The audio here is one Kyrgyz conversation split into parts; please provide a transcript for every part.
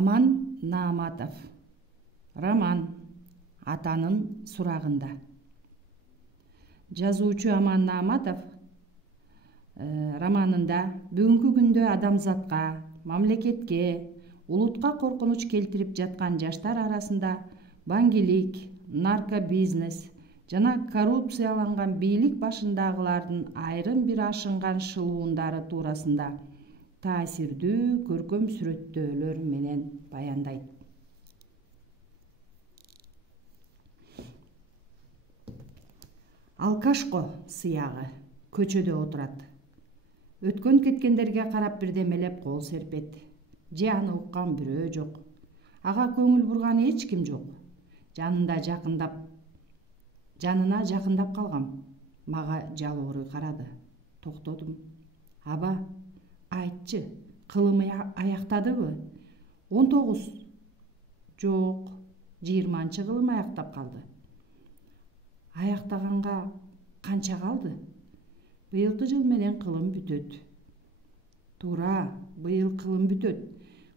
Аман Нааматов. Роман Атанын сурагында. Жазуучу Аман Нааматов романында бүгүнкү күндө адамзатка, мамлекетке, улутка коркунуч келтирип жаткан жаштар арасында баңгилик, наркобизнес жана коррупцияланган бийлик башындагылардын айрым бир ашынган шылуундары туурасында таасирдүү көркөм сүрөттөөлөр менен баяндайт. Алкашко сыягы көчөдө отурат. Өткөн кеткендерге карап бирдемелеп кол серпет. Же аны уккан бирөө жок. Ага көңүл бурган эч ким жок. Жанына жакындап калгам. Мага жалоору карады. Токтодум. Аба, айтчы, кылым аяктадыбы? 19. Жок, 20 кылым аяктап калды. Аяктаганга канча калды? Быйылкы жыл менен кылым бүтөт. Туура, быйыл кылым бүтөт.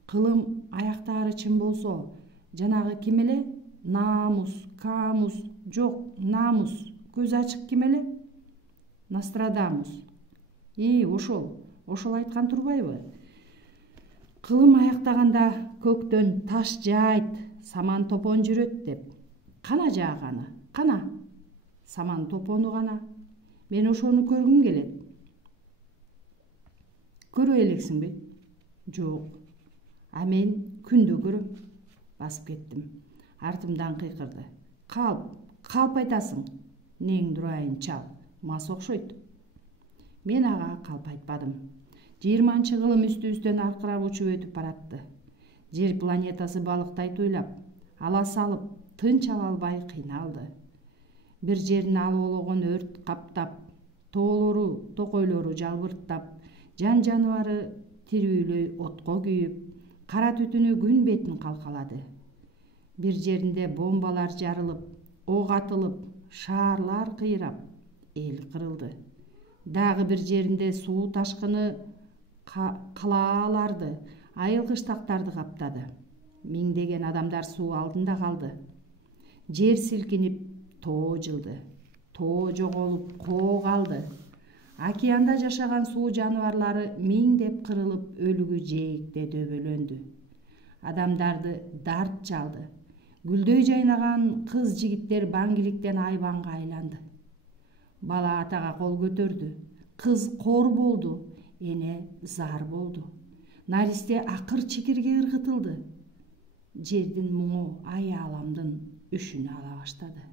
Кылым аяктаары чын болсо, жанагы ким эле? Намус, Камус, жок, Намус, көз ачык ким эле? Нострадамус. Ошол айткан турбайбы? Кылым аяктаганда көктөн таш жаайт, саман топон жүрөт деп. Кана жааганы? Кана? Саман топону гана. Мен ошону көргүм келет. Көрө элексиңби? Жок. А мен күндө көрөм. Басып кеттим. Артымдан кыйкырды. Калп айтасың. Нең дурайын чал. Мас окшойт. Мен ага калп айтпадым. 20 кылым үстүбүздөн аркырап учуп өтүп баратты. Жер планетасы балыктай туйлап, ала салып, тынч ала албай кыйналды. Бир жерин алоологон өрт каптап, тоолору, токойлору жалбырттап, жан жаныбары тирүүлөй отко күйүп, кара түтүнү күн бетин калкалады. Бир жеринде бомбалар жарылып, ок атылып, шаарлар кыйрап, эл кырылды. Дагы бир жеринде суу ташкыны калааларды, айылгыштактарды каптады. Миңдеген адамдар суу алдында калды. Жер силкинип, тоо жылды. Тоо жоголуп, коо калды. Океанда жашаган суу жаныбарлары миңдеп кырылып, өлүгү жээкте дөбөлөндү. Адамдарды дарт жалды. Гүлдөй жайнаган кыз жигиттер баңгиликтен айбанга айланды. Бала атага кол көтөрдү. Кыз кор болду. Эне зар болду. Наристе акыр чекирге ыргытылды. Жердин муңу аяламдын үшүнө ала баштады.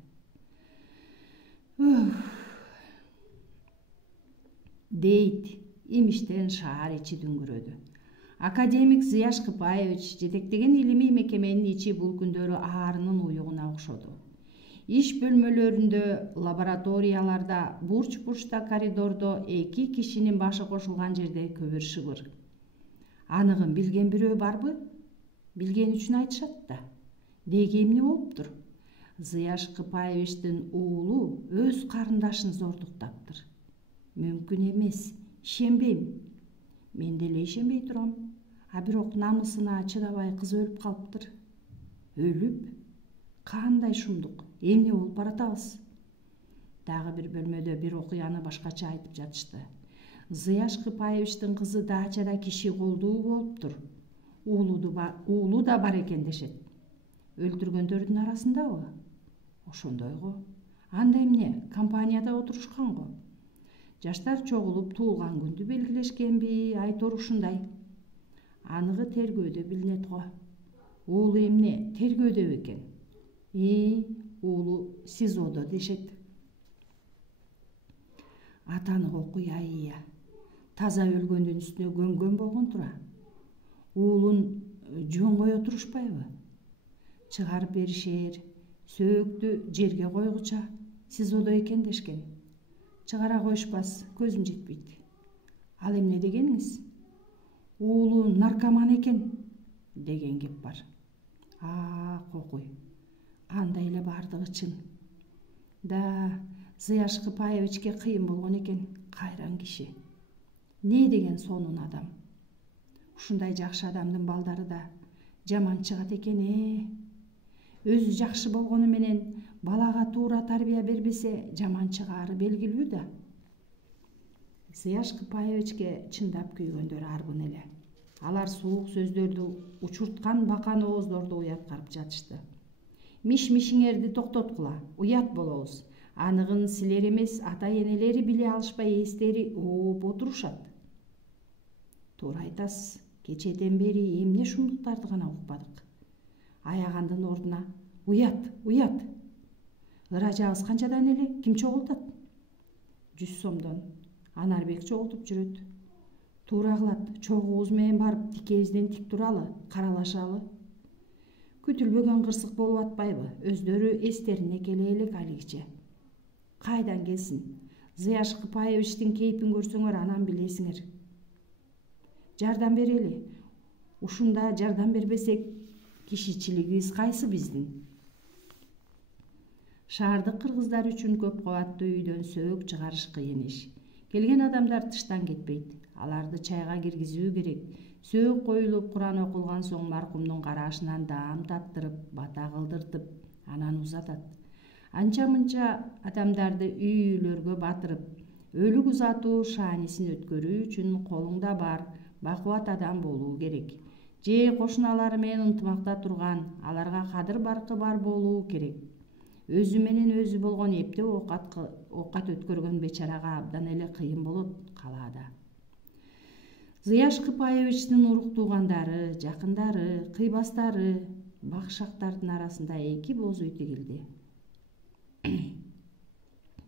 Дейт имиштен шаар ичи дүңгүрөдү. Академик Зыяш Кыпаевич жетектеген илимий мекеменин ичи бул күндөрү аарынын уюгуна окшоду. Иш бөлмөлөрүндө, лабораторияларда, бурч-бурчта, коридордо 2 кишинин башы кошулган жерде көбүр-шыбыр. Аныгын билген бирөө барбы? Билген үчүн айтышат да. Деги эмне болуптур? Зыяш Кыпаевичтин уулу өз карындашын зордуктаптыр. Мүмкүн эмес, ишенбейм. Мен деле ишенбей турам. А бирок намысына чыдабай кыз өлүп калыптыр. Өлүп? Кандай шумдук? Эмне болуп баратабыз? Дагы бир бөлмөдө бир окуяны башкача айтып жатышты. Зыяш Кыпаевичтин кызы дачада киши колдуу болуптур. Уулу да бар экен дешет. Өлтүргөндөрдүн арасындабы? Ошондойго. Анда эмне? Компанияда отурушканго. Жаштар чогулуп туулган күндү белгилешкенби? Айтор ушундай. Аныгы тергөөдө билинет го. Уулу эмне? Тергөөдө экен. Уулу СИЗОдо дешет. Атанык окуя. Таза өлгөндүн үстүнө көнгөн болгон тура. Уулун жөнгөй отурушпайбы? Чыгарып беришер, сөөктү жерге койгуча СИЗОдо экен дешкен. Чыгара коюшпас, көзүм жетпейт. Ал эмне дегениңиз? Уулу наркоман экен деген кеп бар. Кокуй. Андай эле бардыгы чын. Да, Зыяш Кыпаевичке кыйын болгон экен, кайран киши. Не деген сонун адам. Ушундай жакшы адамдын балдары да жаман чыгат экен. Өзү жакшы болгону менен балага туура тарбия бербесе жаман чыгаары белгилүү да. Зыяш Кыпаевичке чындап күйгөндөр арбын эле. Алар суук сөздөрдү учурткан бакан ооздорду уяткарып жатышты. Миш-мишиңерди токтоткула, уят болобуз. Аныгын силер эмес, ата-энелери биле алышпай эстери ооп отурушат. Туура айтасыз. Кечеден бери эмне шумдуктарды гана укпадык. Аягандын ордуна уят, уят. Ыражабыз канчадан эле, ким чогултат? 100 сомдон. Анарбек чогултуп жүрөт. Туура кылат, чогуубуз менен барып тикебизден тик туралы, каралашалы. Күтүлбөгөн кырсык болуп атпайбы? Өздөрү эстерине келе элек алигиче. Кайдан келсин? Зыяш Кыпаевичтин кейпин көрсөңөр анан билесиңер. Жардам берели. Ушунда жардам бербесек, кишичилигибиз кайсы биздин? Шаардык кыргыздар үчүн көп кабаттуу үйдөн сөөк чыгарыш кыйын иш. Келген адамдар тыштан кетпейт. Аларды чайга киргизүү керек. Сөөк коюлуп, Куран окулган соң маркумдун карашынан даам таттырып, бата кылдыртып, анан узатат. Анча-мынча адамдарды үй-үйлөргө батырып, өлүк узатуу шаанисин өткөрүү үчүн колуңда бар, бакубат адам болуу керек. Же кошуналары менен ынтымакта турган, аларга кадыр-баркы бар болуу керек. Өзү менен өзү болгон эптеп оокат өткөргөн бечарага абдан эле кыйын болот калаада. Зыяш Кыпаевичтин урук туугандары, жакындары, кыйбастары, бакшактардын арасында 2 боз үй тигилди.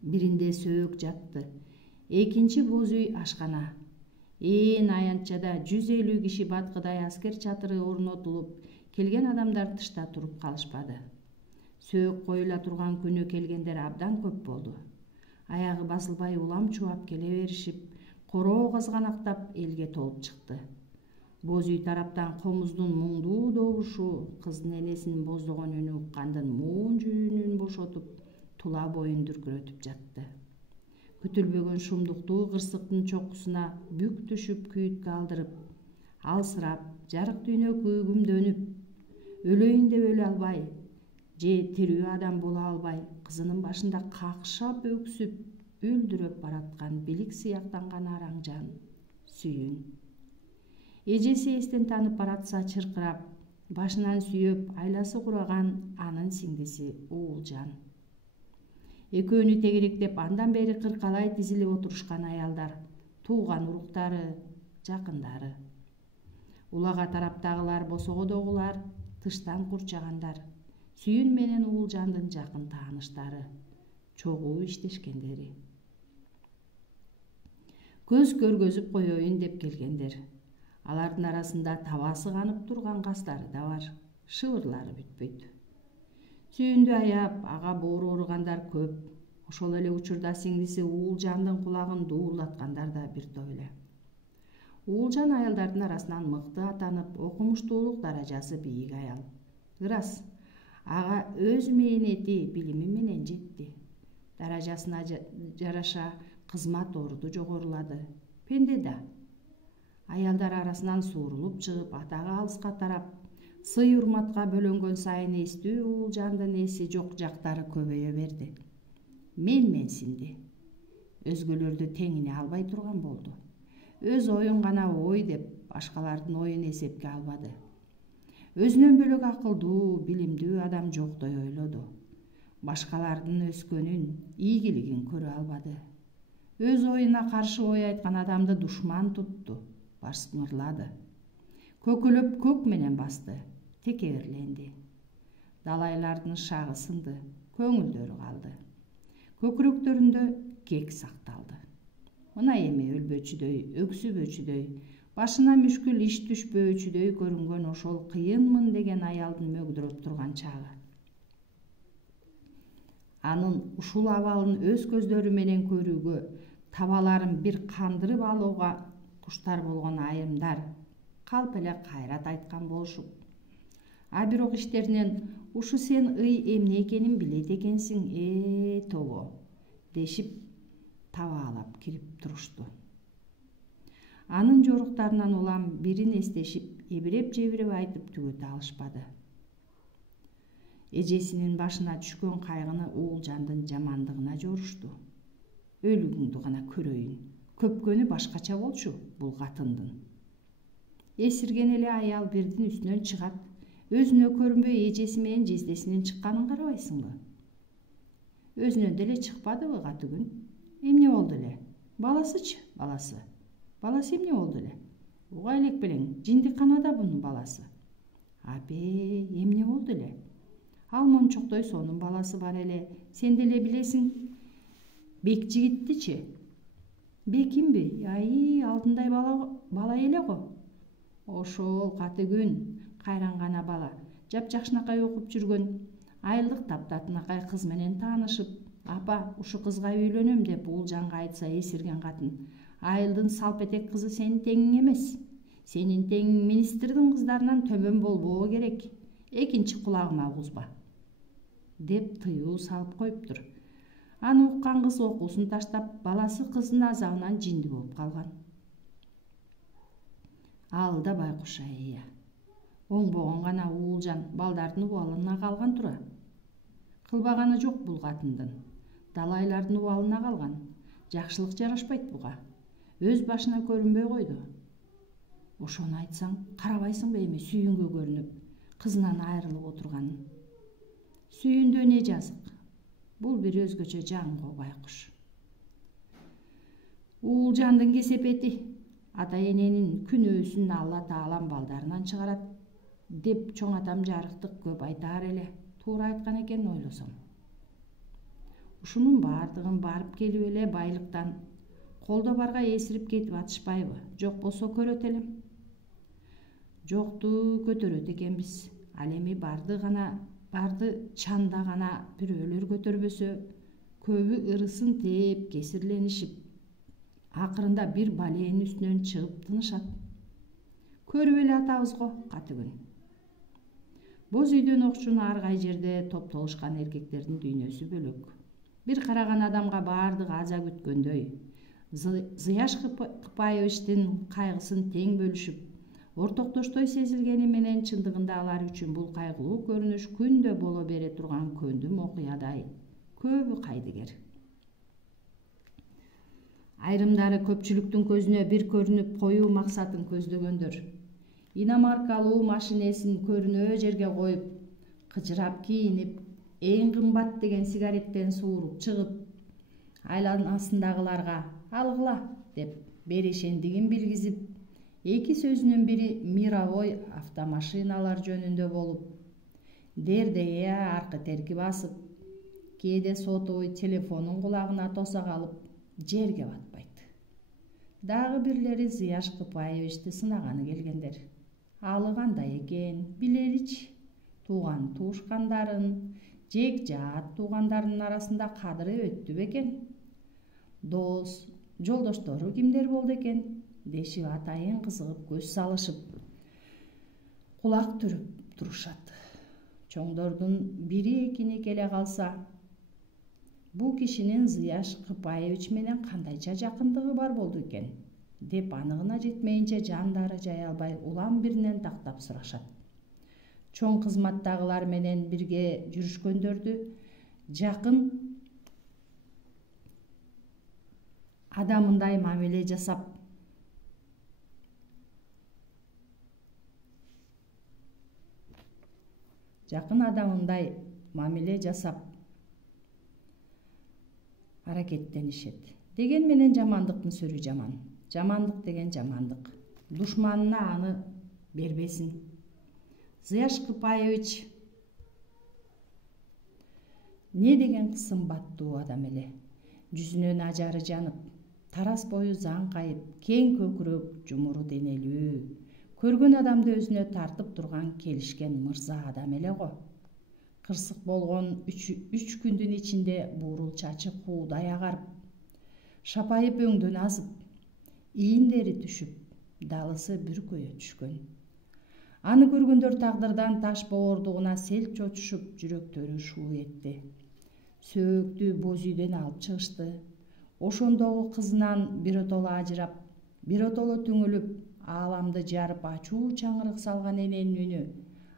Биринде сөөк жатты. Экинчи боз үй ашкана. Ээн аянтчада 150 киши баткыдай аскер чатыры орнотулуп, келген адамдар тышта туруп калышпады. Сөөк коюла турган күнү келгендер абдан көп болду. Аягы басылбай улам чубап келе беришип, короо казганактап элге толуп чыкты. Боз үй тараптан комуздун муңдуу добушу, кыздын энесинин боздогон үнү уккандын муун жүнүн бошотуп, тула боюн дүркүрөтүп жатты. Күтүлбөгөн шумдуктуу кырсыктын чокусуна бүк түшүп күйүткө алдырып, алсырап, жарык дүйнө күйгүмдөнүп, өлөйүн деп өлө албай, же тирүү адам боло албай, кызынын башында какшап өксүп, үлдүрөп бараткан билик сыяктанган араң жан, сүйүн. Эжеси эстен танып баратса чыркырап, башынан сүйөп, айласы кураган анын сиңдиси Уулжан. Экөөнү тегеректеп андан бери кыркалай тизилип отурушкан аялдар, тууган уруктары, жакындары. Улага тараптагылар, босогодогулар, тыштан курчагандар, Сүйүн менен Уулжандын жакын тааныштары, чогуу иштешкендери. Көз көргөзүп коеюн деп келгендер. Алардын арасында табасы канып турган кастары да бар, шыбырлары бүтпөйт. Сүйүндү аяп, ага боору ооругандар көп. Ошол эле учурда сиңдиси Уулжандын кулагын дуулаткандар да бир топ эле. Уулжан аялдардын арасынан мыкты атанып, окумуштуулук даражасы бийик аял. Ырас, ага өз мээнети, билими менен жетти. Даражасына жараша кызмат орду жогорулады. Пенде да. Аялдар арасынан суурулуп чыгып, атагы алыска тарап, сый-урматка бөлөнгөн сайын эстүү Уулжандын эси жок жактары көбөйө берди. Менсинди. Өзгөлөрдү теңине албай турган болду. Өз оюн гана ой деп, башкалардын оюн эсепке албады. Өзүнөн бөлөк акылдуу, билимдүү адам жоктой ойлоду. Башкалардын өскөнүн, ийгилигин көрө албады. Өз оюна каршы ой айткан адамды душман тутту, басмырлады. Көкөлөп көк менен басты, текеберленди. Далайлардын шагы сынды, көңүлдөрү калды. Көкүрөктөрүндө кек сакталды. Мына эми өлбөчүдөй, өксүбөчүдөй, башына мүшкүл иш түшпөөчүдөй көрүнгөн ошол кыйынмын деген аялдын мөгдүрөп турган чагы. Анын ушул абалын өз көздөрү менен көрүүгө, табаларын бир кандырып алууга куштар болгон айымдар калп эле кайрат айткан болушуп. А бирок иштеринен ушу сен эмне экенин билет экенсиң, тобо, дешип табаалап кирип турушту. Анын жоруктарынан улам бирин эстешип, эбиреп жебирип айтып түгөтө алышпады. Эжесинин башына түшкөн кайгыны Уулжандын жамандыгына жорушту. Өлүгүңдү гана көрөйүн, көпкөнү башкача болчу бул катындын. Эсирген эле аял бирдин үстүнөн чыгат, өзүнө көрүнбөй эжеси менен жездесинин чыкканын карабайсыңбы? Өзүнөн деле чыкпадыбы Катыгүн? Эмне болду эле? Баласычы, баласы эмне болду эле? Уга элек белең, жиндикканада бунун баласы. Абе, эмне болду эле? Ал мончоктой сонун баласы бар эле, сен деле билесиң. Бек жигиттичи? Бекимби? Алтындай бала эле го. Ошол Катыгүн, кайран гана бала, жапжакшынакай окуп жүргөн, айылдык таптатынакай кыз менен таанышып, апа, ушу кызга үйлөнөм деп Уулжанга айтса эсирген катын, айылдын салпетек кызы сенин теңиң эмес. Сенин теңиң министрдин кыздарынан төмөн болбоо керек. Экинчи кулагыма угузба, деп тыюу салып коюптур. Аны уккан кыз окуусун таштап, баласы кыздын азабынан жинди болуп калган. Ал да байкуш айя. Оңбогон гана Уулжан балдардын убалына калган тура. Кылбаганы жок бул катындын. Далайлардын убалына калган. Жакшылык жарашпайт буга. Өз башына көрүнбөй койду. Ошону айтсаң, карабайсыңбы эми сүйүнгө көрүнүп, кызынан айрылып отурганын. Сүйүндө не жазык? Бул бир өзгөчө жан го байкуш. Уулжандын кесепети, ата эненин күнөөсүн Алла Таалам балдарынан чыгарат деп чоң атам жарыктык көп айтаар эле. Туура айткан экен ойлосом. Ушунун баардыгын барып келип эле байлыктан колдо барга эсирип кетип атышпайбы? Жок болсо көрөт элем. Жокту көтөрөт экенбиз. Ал эми барды чанда гана бирөөлөр көтөрбөсө, көбү ырысын тээп кесирленишип, акырында бир баленин үстүнөн чыгып тынышат. Көрүп эле атабыз го Катыгүн. Боз үйдөн окчун ар кай жерде топтолушкан эркектердин дүйнөсү бөлөк. Бир караган адамга баардыгы аза күткөндөй, Зыяш Кыпаевичтин кайгысын тең бөлүшүп, ортоктоштой сезилгени менен чындыгында алар үчүн бул кайгылуу көрүнүш күндө боло бере турган көндүм окуядай көбү кайдыгер. Айрымдары көпчүлүктүн көзүнө бир көрүнүп коюу максатын көздөгөндөр. Иномаркалуу машинесин көрүнөө жерге коюп, кыжырап кийинип, эң кымбат деген сигареттен сууруп чыгып, айланасындагыларга алгыла деп беришендигин билгизип, эки сөзүнүн бири мировой автомашиналар жөнүндө болуп, дердее аркы терки басып, кээде сотовый телефонун кулагына тоса калып, жерге батпайт. Дагы бирлери Зыяш Кыпаевичти сынаганы келгендер. Алы кандай экен, билеличи. Тууган туушкандарын, жек жаат туугандарынын арасында кадыры өттү бекен? Дос, жолдоштору кимдер болду экен? Дешип атайын кызыгып көз салышып, кулак түрүп турушат. Чоңдордун бири экини келе калса, бул кишинин Зыяш Кыпаевич менен кандайча жакындыгы бар болду экен, деп аныгына жетмейинче жандары жая албай улам биринен тактап сурашат. Чоң кызматтагылар менен бирге жүрүшкөндөрдү жакын адамындай мамиле жасап, аракеттенишет. Деген менен жамандыктын сөрү жаман. Жамандык деген жамандык. Душманына аны бербесин. Зыяш Кыпаевич не деген кысымбаттуу адам эле. Жүзүнөн ажары жанып, тарас бою заңкайып, кең көкүрөк, жумуру денелүү, көргөн адамды өзүнө тартып турган келишкен мырза адам эле го. Кырсык болгон 3 күндүн ичинде буурул чачы куудай агарып, шапайып өңдөн азып, ийиндери түшүп, далысы бүркөйө түшкөн. Аны көргөндөр тагдырдан таш боордугуна селт чочушуп, жүрөктөрү шуу этти. Сөөктү боз үйдөн алып чыгышты. Ошондогу кызынан биротоло ажырап, биротоло түңүлүп, ааламды жарып ачуу чаңырык салган эненин үнү,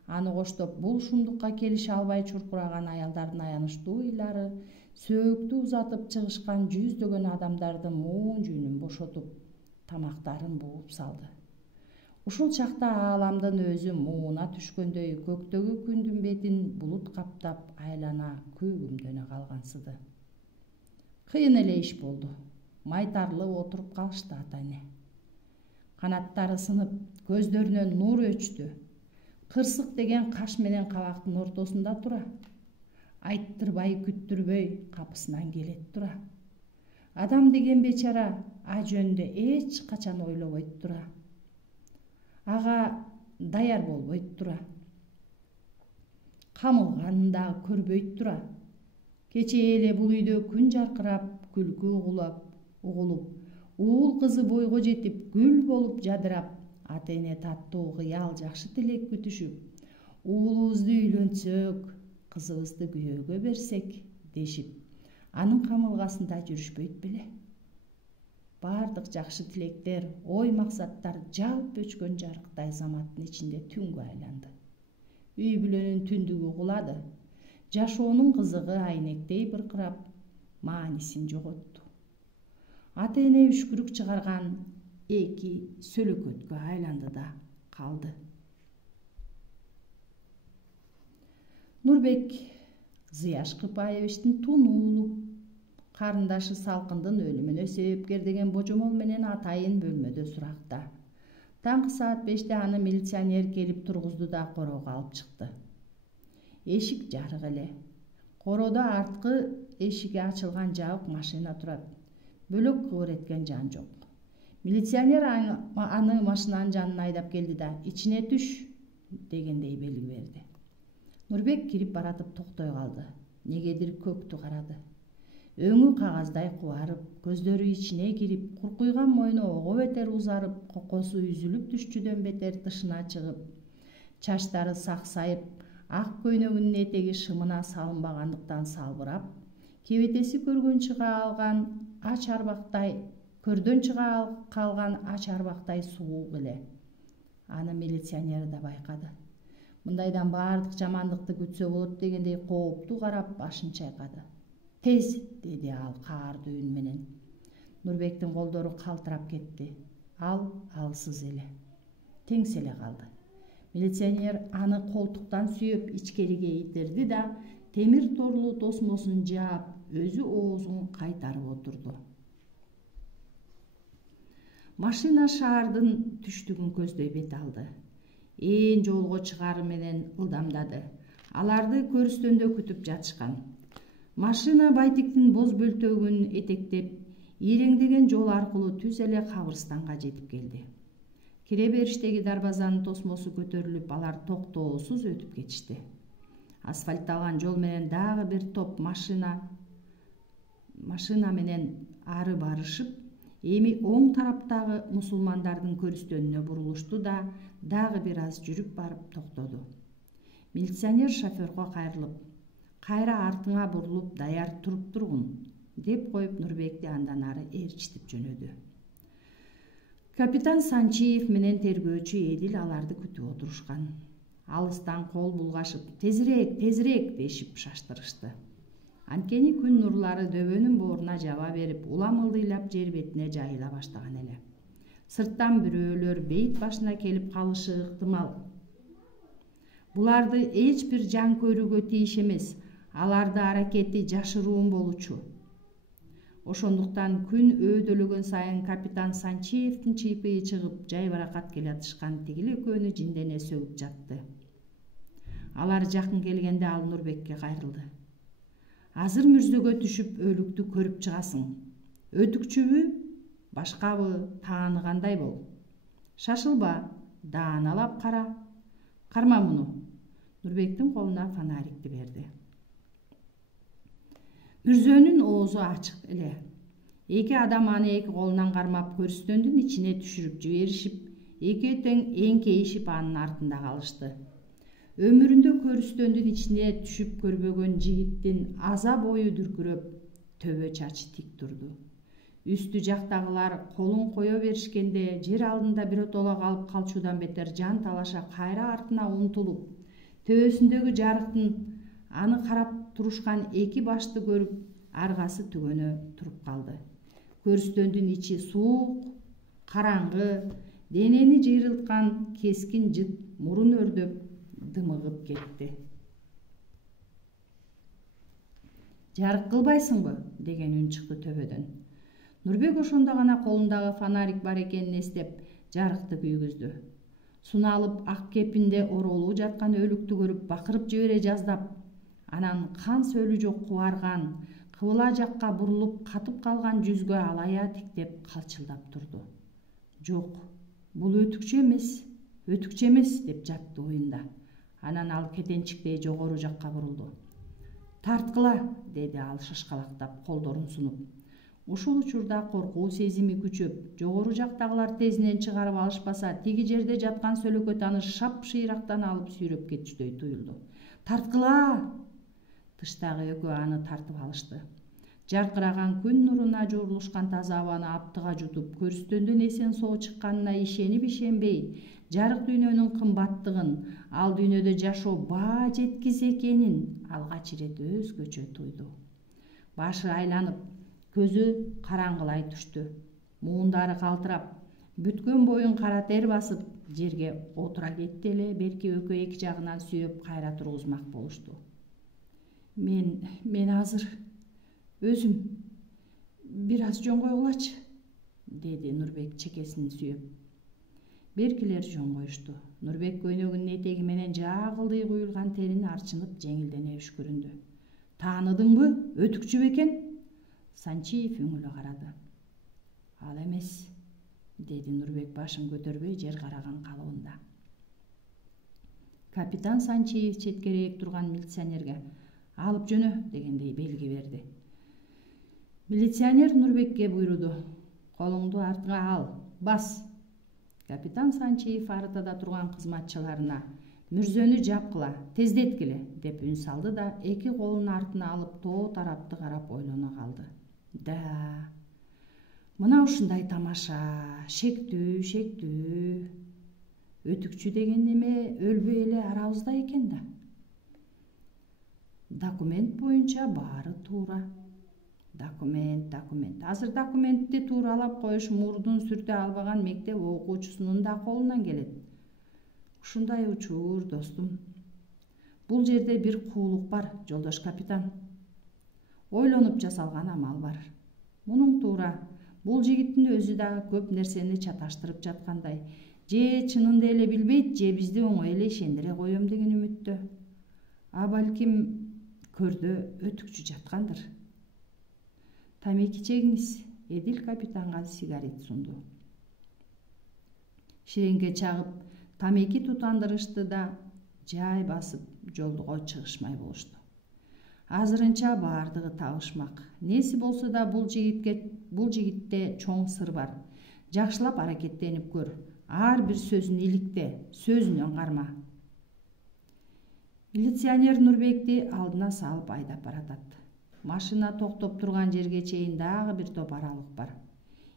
аны коштоп бул шумдукка келише албай чуркураган аялдардын аянычтуу ыйлары, сөөктү узатып чыгышкан жүздөгөн адамдардын муун жүүнүн бошотуп, тамактарын бууп салды. Ушул чакта ааламдын өзү мууна түшкөндөй көктөгү күндүн бетин булут каптап айлана көгүмдөнө калгансыды. Кыйын эле иш болду. Майтарылып отуруп калышты ата-эне. Канаттары сынып, көздөрүнөн нур өчтү. Кырсык деген каш менен кабактын ортосунда тура. Айттырбай күттүрбөй капысынан келет тура. Адам деген бечара а жөнүндө эч качан ойлобойт тура. Ага даяр болбойт тура. Камылганын дагы көрбөйт тура. Кече эле бул үйдө күн жаркырап, күлкү угулуп, уул кызы бойго жетип, гүл болуп жадырап, ата-эне таттуу кыял жакшы тилек күтүшүп, уулубузду үйлөнсөк, кызыбызды күйөөгө берсек дешип, анын камылгасында жүрүшпөйт беле. Бардык жакшы тилектер, ой максаттар жалп өчкөн жарыктай заматтын ичинде түнгө айланды. Үй бүлөнүн түндүгү кулады. Жашоонун кызыгы айнектей быркырап, маанисин жоготту. Ата-эне үшкүрүк чыгарган эки сөлөкөткө айланды да калды. Нурбек Зыяш Кыпаевичтин тун уулу. Карындашы Салкындын өлүмүнө себепкер деген божомол менен атайын бөлмөдө суракта. Таңкы саат 5-те аны милиционер келип тургузду да короого алып чыкты. Эшик жарык эле. Короодо арткы эшиги ачылган жабык машина турат. Бөлөк кыбыр эткен жан жок. Милиционер аны машинанын жанына айдап келди да ичине түш дегендей белги берди. Нурбек кирип баратып токтой калды. Негедир көктү карады. Өңү кагаздай кубарып, көздөрү ичине кирип, куркуйган мойну ого бетер узарып, кокосу үзүлүп түшчүдөн бетер тышына чыгып, чачтары саксайып, ак көйнөгүнүн этеги шымына салынбагандыктан салбырап, кебетеси көрдөн чыга калган ач арбактай суук эле. Аны милиционер да байкады. Мындайдан баардык жамандыкты күтсө болот дегендей кооптуу карап башын чайкады. Тез, деди ал каардуу үн менен. Нурбектин колдору калтырап кетти. Ал алсыз эле. Теңселе калды. Милиционер аны колтуктан сүйөп ичкериге итерди да темир торлуу тосмосун жаап, өзү оозун кайтарып отурду. Машина шаардын түштүгүн көздөй бет алды. Ээн жолго чыгары менен ылдамдады. Аларды көрүстөндө күтүп жатышкан. Машина Байтиктин боз бөлтөгүн этектеп, иреңдеген жол аркылуу түз эле кабырстанга жетип келди. Кире бериштеги дарбазанын тосмосу көтөрүлүп, алар токтоосуз өтүп кетишти. Асфальтталган жол менен дагы бир топ машина менен ары барышып, эми оң тараптагы мусулмандардын көрүстөнүнө бурулушту да дагы бир аз жүрүп барып токтоду. Милиционер шофёрго кайрылып, кайра артыңа бурулуп даяр туруп тургун, деп коюп Нурбекти андан ары ээрчитип жөнөдү. Капитан Санчиев менен тергөөчү Эдил аларды күтүп отурушкан. Алыстан кол булгашып, тезирээк, тезирээк дешип шаштырышты. Анткени күн нурлары дөбөнүн бооруна жаба берип, улам ылдыйлап жер бетине жайыла баштаган эле. Сырттан бирөөлөр бейит башына келип калышы ыктымал. Буларды эч бир жан көрүүгө тийиш эмес, аларды аракети жашыруун болчу. Ошондуктан күн өөдөлөгөн сайын капитан Санчиевдин чыйпыйы чыгып, жайбаракат келатышкан тигил экөөнү жиндене сөгүп жатты. Алар жакын келгенде ал Нурбекке кайрылды. Азыр мүрзөгө түшүп өлүктү көрүп чыгасың. Өтүкчүбү, башкабы, тааны кандай бол. Шашылба, дааналап кара. Карма муну. Нурбектин колуна фонарикти берди. Мүрзөнүн оозу ачык эле. Эки адам аны эки колунан кармап көрүстөндүн ичине түшүрүп жиберишип, экөө тең эңкейишип анын артында калышты. Өмүрүндө көрүстөндүн ичине түшүп көрбөгөн жигиттин аза бою дүркүрөп, төбө чачы тик турду. Үстү жактагылар колун кое беришкенде жер алдында биротоло калып калчудан бетер жан талаша кайра артына умтулуп, төбөсүндөгү жарыктын аны карап турушкан эки башты көрүп, аргасы түгөнө туруп калды. Көрүстөндүн ичи суук, караңгы, денени жыйрылткан кескин жыт мурун өрдөп, дымыгып кетти. Жарык кылбайсыңбы? Деген үн чыкты төбөдөн. Нурбек ошондо гана колундагы фонарик бар экенин эстеп, жарыкты күйгүздү. Суналып ак кепинде оролуу жаткан өлүктү көрүп бакырып жибере жаздап, анан кан сөлү жок кубарган, кыбыла жакка бурулуп катып калган жүзгө алая тиктеп калчылдап турду. Жок, бул өтүкчү эмес деп жатты оюнда. Анан ал кетенчиктей жогору жакка бурулду. Тарткыла, деди ал шашкалактап, колдорун сунуп. Ушул учурда коркуу сезими күчөп, жогору жактагылар тезинен чыгарып алышпаса, тиги жерде жаткан сөлөкөт аны шап шыйрактан алып сүйрөп кетчүдөй туюлду. Тарткыла! Тыштагы экөө аны тартып алышты. Жаркыраган күн нуруна жорулушкан таза абаны аптыга жутуп, көрүстөндөн эсен соо чыкканына ишенип-ишенбей, жарык дүйнөнүн кымбаттыгын, ал дүйнөдө жашоо баа жеткис экенин алгач ирет өзгөчө туйду. Башы айланып, көзү караңгылай түштү. Муундары калтырап, бүткөн боюн кара тер басып, жерге отура кетти эле, берки экөө эки жагынан сүйөп кайра тургузмак болушту. Мен азыр өзүм бир аз жөн койгулачы, деди Нурбек чекесин сүйөп. Беркилер жөн коюшту. Нурбек көйнөгүнүн этеги менен жаагылдый куюлган терин арчынып жеңилдене үшкүрүндү. Тааныдыңбы? Өтүкчү бекен? Санчиев үңүлө карады. Ал эмес, деди Нурбек башын көтөрбөй жер караган калыбында. Капитан Санчиев четкерээк турган милиционерге алып жөнө дегендей белги берди. Милиционер Нурбекке буйруду. Колуңду артыңа ал, бас. Капитан Санчиев арытада турган кызматчыларына мүрзөнү жапкыла, тездеткиле деп үн салды да, эки колун артына алып тоо тарапты карап ойлоно калды. Да, мына ушундай тамаша, шектүү. Өтүкчү деген неме өлбөй эле арабызда экен да. Документ боюнча баары туура. Документ. Азыр документти тууралап коюш мурдун сүртө албаган мектеп окуучусунун да колунан келет. Ушундай учур, достум. Бул жерде бир куулук бар, жолдош капитан. Ойлонуп жасалган амал бар. Мунуң туура. Бул жигиттин өзү дагы көп нерсени чаташтырып жаткандай. Же чынында эле билбейт, же бизди оңой эле ишендире коем деген үмүттө. А балким көрдө өтүкчү жаткандыр. Тамеки чегиңиз, Эдил капитанга сигарет сунду. Ширеңке чагып, тамеки тутандырышты да жай басып жолго чыгышмай болушту. Азырынча баардыгы табышмак. Неси болсо да бул жигитте чоң сыр бар. Жакшылап аракеттенип көр. Ар бир сөзүн иликте, сөзүнөн карма. Милиционер Нурбекти алдына салып айдап баратат. Машина токтоп турган жерге чейин дагы бир топ аралык бар.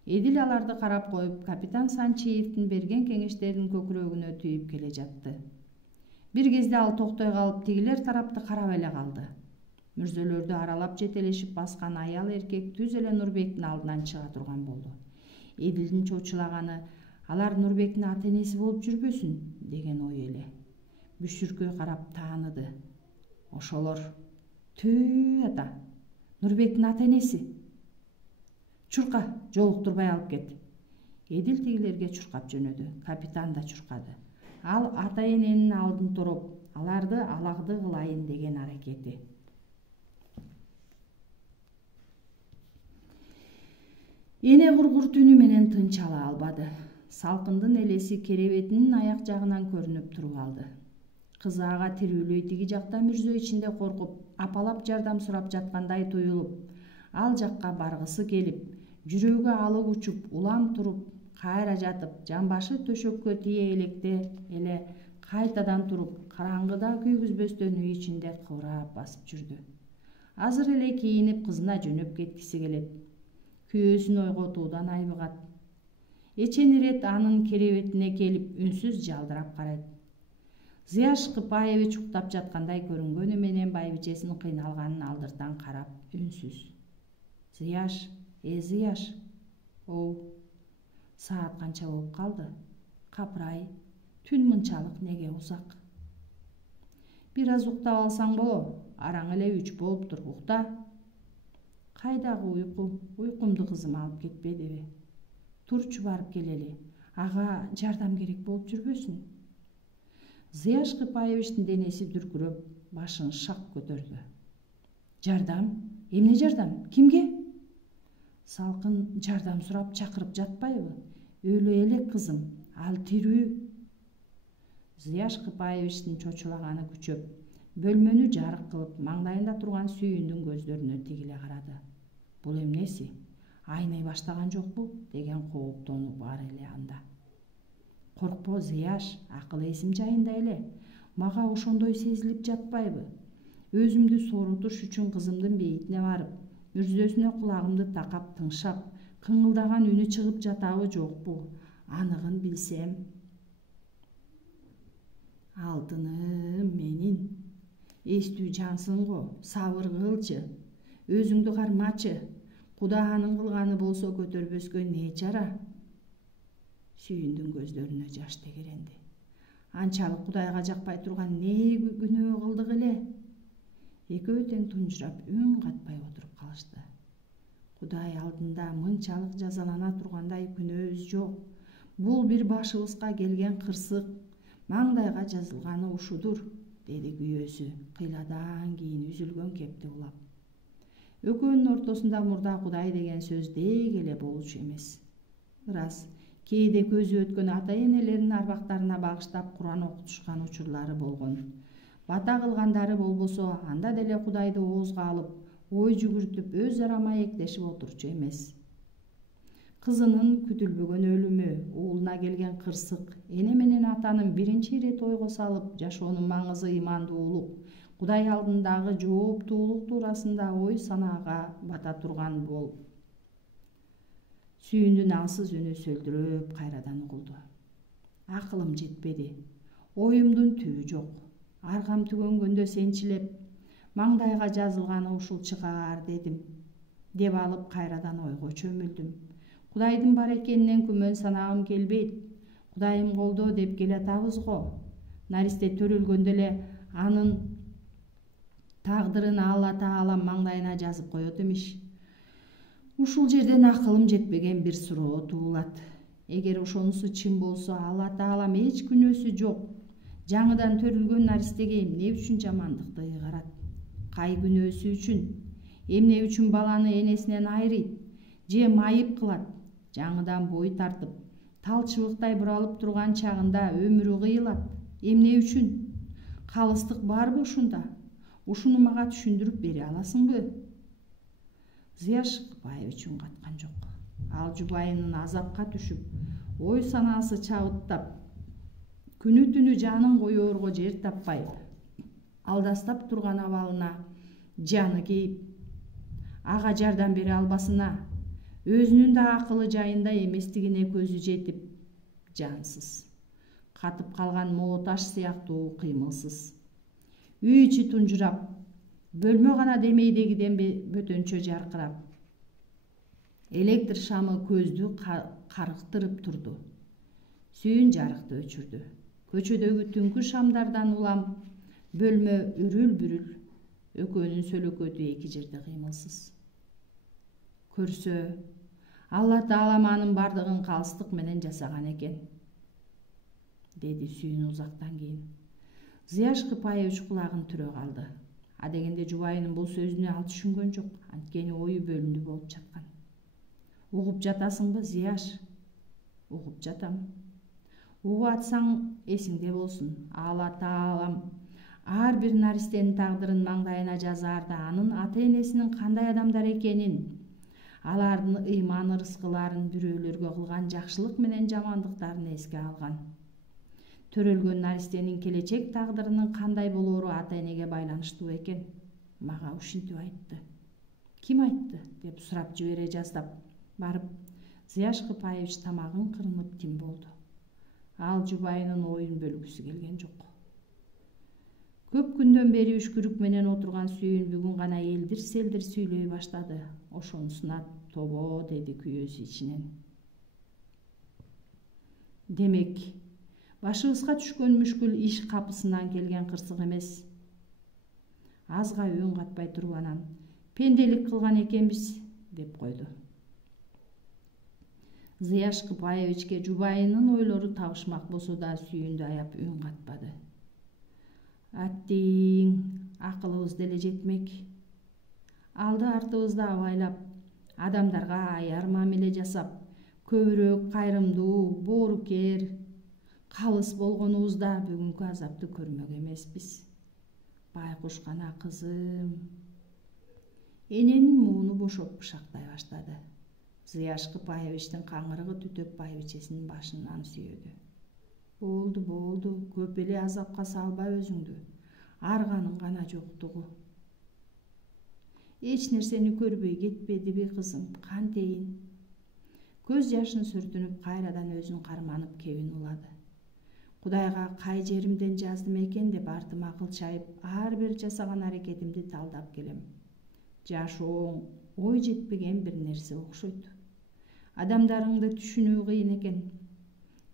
Эдил аларды карап коюп, капитан Санчиевдин берген кеңештерин көкүрөгүнө түйүп келе жатты. Бир кезде ал токтой калып, тигилер тарапты карап эле калды. Мүрзөлөрдү аралап жетелешип баскан аял эркек түз эле Нурбектин алдынан чыга турган болду. Эдилдин чочулаганы алар Нурбектин ата-энеси болуп жүрбөсүн деген ой эле. Бүшүркөй карап тааныды. Ошолор. Түү ата. Нурбектин ата-энеси. Чурка, жолуктурбай алып кет. Эдил тигилерге чуркап жөнөдү. Капитан да чуркады. Ал ата-эненин алдын тороп, аларды алагды кылайын деген аракети. Эне кургур түнү менен тынч ала албады. Салкындын элеси керебетинин аяк жагынан көрүнүп туруп алды. Кызы ага тирүүлөй тиги жакта мүрзө ичинде коркуп, апалап жардам сурап жаткандай туюлуп, ал жакка баргысы келип, жүрөгү алып учуп, улам туруп, кайра жатып, жамбашы төшөккө тие электе эле кайтадан туруп, караңгыда күйгүзбөстөн үй ичинде кыбырап басып жүрдү. Азыр эле кийинип кызына жөнөп кеткиси келет. күйөөсүн ойготуудан айбыгат. Эчен ирет анын керебетине келип үнсүз жалдырап карайт. Зыяш Кыпаевич уктап жаткандай көрүнгөнү менен байбичесинин кыйналганын алдыртан карап үнсүз. Зыяш, Зыяш. Оу. Саат канча болуп калды? Капырай, түн мынчалык неге узак? Бир аз уктап алсаң боло. Араң эле 3 болуптур, укта. Кайдагы уйку? Уйкумду кызым алып кетпедиби? Турчу, барып келели. Ага жардам керек болуп жүрбөсүн? Зыяш Кыпаевичтин денеси дүркүрөп, башын шак көтөрдү. Жардам? Эмне жардам? Кимге? Салкын жардам сурап чакырып жатпайбы? Өлө элек кызым, ал тирүү. Зыяш Кыпаевичтин чочулаганы күчөп, бөлмөнү жарык кылып, маңдайында турган сүйүндүн көздөрүнө тигиле карады. Бул эмнеси? Айный баштаган жокпу? Деген кооптонуу бар эле анда. Коркпо, Зыяш, акыл эсим жайында эле. Мага ошондой сезилип жатпайбы? Өзүмдү соорутуш үчүн кызымдын бейитине барып, мүрзөсүнө кулагымды такап тыңшап, кыңылдаган үнү чыгып жатабы жокпу? Аныгын билсем. Алтыным менин. Эстүү жансың го, сабыр кылчы. Өзүңдү кармачы. Куда анын кылганы болсо көтөрбөскө не чара? Сүйүндүн көздөрүнө жаш тегеренди. Анчалык Кудайга жакпай турган не күнөө кылдык эле? Экөө тең тунжурап үн катпай отуруп калышты. Кудай алдында мынчалык жазалана тургандай күнөөбүз жок. Бул бир башыбызга келген кырсык, маңдайга жазылганы ушудур, деди күйөөсү кыйладан кийин үзүлгөн кепти улап. Экөөнүн ортосунда мурда Кудай деген сөз деги эле болчу эмес. Ырас, кээде көзү өткөн ата-энелеринин арбактарына багыштап Куран окутушкан учурлары болгон. Бата кылгандары болбосо, анда деле Кудайды оозго алып, ой жүгүртүп, өз ара маектешип отурчу эмес. Кызынын күтүлбөгөн өлүмү, уулуна келген кырсык, эне менен атанын биринчи ирет ойго салып жашоонун маңызы имандуулук, Кудай алдындагы жооптуулук туурасында ой санаага бата турган болуп. Сүйүндүн алсыз үнү сөлдүрөп кайрадан угулду. Акылым жетпеди. Оюмдун түбү жок. Аргам түгөнгөндө сенчилеп, маңдайга жазылганы ушул чыгаар дедим. Деп алып кайрадан ойго чөмүлдүм. Кудайдын бар экенинен күмөн санагым келбейт. Кудайым колдоо деп келатабыз го. Наристе төрөлгөндө эле анын тагдырын Алла Таалам маңдайына жазып коет эмиш. Ушул жерден акылым жетпеген бир суроо туулат. Эгер ошонусу чын болсо, Алла Таалам эч күнөөсү жок жаңыдан төрүлгөн наристеге эмне үчүн жамандыкты ыйгарат? Кай күнөөсү үчүн? Эмне үчүн баланы энесинен айрыйт? Же майып кылат? Жаңыдан бой тартып, тал чыбыктай буралып турган чагында өмүрү кыйылат. Эмне үчүн? Калыстык барбы ушунда? Ушуну мага түшүндүрүп бере аласыңбы? Зыяш Кыпаевич үн каткан жок. Ал жубайынын азапка түшүп, ой санаасы чабыттап, күнү түнү жанын коёорго жер таппай, алдастап турган абалына жаны кейип, ага жардам бере албасына, өзүнүн да акылы жайында эместигине көзү жетип, жансыз, катып калган моо таш сыяктуу кыймылсыз. Үй ичи тунжурап, бөлмө гана демейдегиден бөтөнчө жаркырап, электр шамы көздү карыктырып турду. Сүйүн жарыкты өчүрдү. Көчөдөгү түнкү шамдардан улам бөлмө үрүл-бүрүл, экөөнүн сөлөкөтү эки жерде кыймылсыз. Көрсө, Алла Таалам анын бардыгын калыстык менен жасаган экен, деди Сүйүн узактан кийин. Зыяш Кыпаевич кулагын түрө калды. Адегенде жубайынын бул сөзүнө ал түшүнгөн жок, анткени ою бөлүндү болуп жаткан. Угуп жатасыңбы, Зыяш? Угуп жатам. Угуп атсаң эсиңде болсун. Алла Таалам ар бир наристенин тагдырын маңдайына жазаар да, анын ата-энесинин кандай адамдар экенин, алардын ыйман ырыскыларын, бирөөлөргө кылган жакшылык менен жамандыктарын эске алган. Төрөлгөн наристенин келечек тагдырынын кандай болоору ата-энеге байланыштуу экен. Мага ушинтип айтты. Ким айтты? Деп сурап жибере жаздап, Барып Зыяш Кыпаевич тамагын кырынып тим болду. Ал жубайынын оюн бөлгүсү келген жок. Көп күндөн бери үшкүрүк менен отурган сүйүн бүгүн гана элдир-селдир сүйлөй баштады. Ошонусуна тобо, деди күйөөсү ичинен. Демек, башыбызга түшкөн мүшкүл иш капысынан келген кырсык эмес. Азга үн катпай туруп анан пенделик кылган экенбиз, деп койду. Зыяш Кыпаевичке жубайынын ойлору табышмак болсо да сүйүндү аяп үн катпады. Аттиң, акылыбыз деле жетмек. Алды артыбызды абайлап, адамдарга аяр мамиле жасап, көбүрөөк кайрымдуу, боорукер, калыс болгонубузда бүгүнкү азапты көрмөк эмеспиз. Байкуш гана кызым. Эненин мууну бошоп бышактай баштады. Зыяш Кыпаевичтин каңырыгы түтөп байбичесинин башынан сүйөдү. Болду, көп эле азапка салба өзүңдү. Арганын гана жоктугу. Эч нерсени көрбөй кетпедиби кызым, кантейин? Көз жашын сүртүнүп кайрадан өзүн карманып кебин улады. Кудайга кай жеримден жаздым экен деп артыма кылчайып, ар бир жасаган аракетимди талдап келем. Жашооң ой жетпеген бир нерсе окшойт. Адамдарыңды түшүнүү кыйын экен.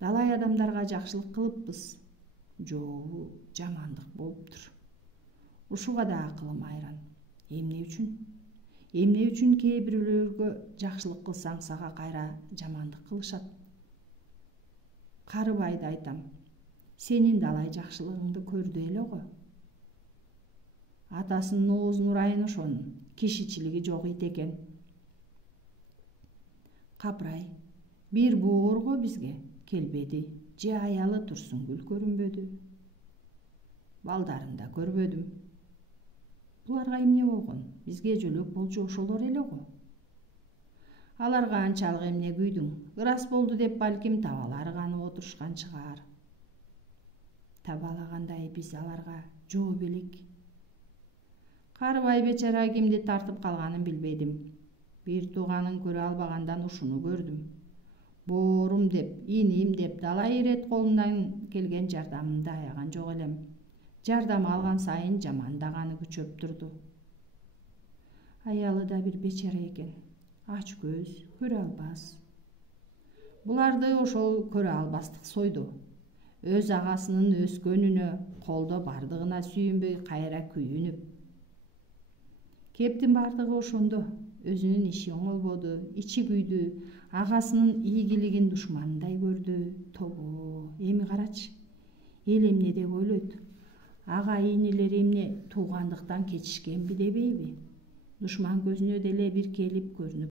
Далай адамдарга жакшылык кылыппыз. Жобу жамандык болуптур. Ушуга да акылым айран. Эмне үчүн? Эмне үчүн кээ бирөөлөргө жакшылык кылсаң сага кайра жамандык кылышат? Карыбайды айтам. Сенин далай жакшылыгыңды көрдү эле го. Атасынын оозун урайын ошонун. Кишичилиги жок ит экен. Капырай, бир боорго бизге келбеди, же аялы Турсунгүл көрүнбөдү. Балдарын да көрбөдүм. Буларга эмне болгон? Бизге жөлөк болчу ошолор эле го. Аларга анчалык эмне күйдүң? Ырас болду деп балким табалары канып отурушкан чыгар. Табалагандай биз аларга жооп элек. Карыбай бечара кимди тартып калганын билбедим. Бир тууганын көрө албагандан ушуну көрдүм. Боорум деп, иним деп далай ирет колундан келген жардамымды аяган жок элем. Жардам алган сайын жамандаганы күчөп турду. Аялы да бир бечара экен. Ач көз, көрө албас. Буларды ошол көрө албастык сойду. Өз агасынын өскөнүнө, колдо бардыгына сүйүнбөй кайра күйүнүп. Кептин бардыгы ошондо. Өзүнүн иши оңолбоду, ичи күйдү, агасынын ийгилигин душманындай көрдү. Тобо, эми карачы. Эл эмне деп ойлойт? Ага инилери эмне туугандыктан кечишкенби дебейби? Душман көзүнө деле бир келип көрүнүп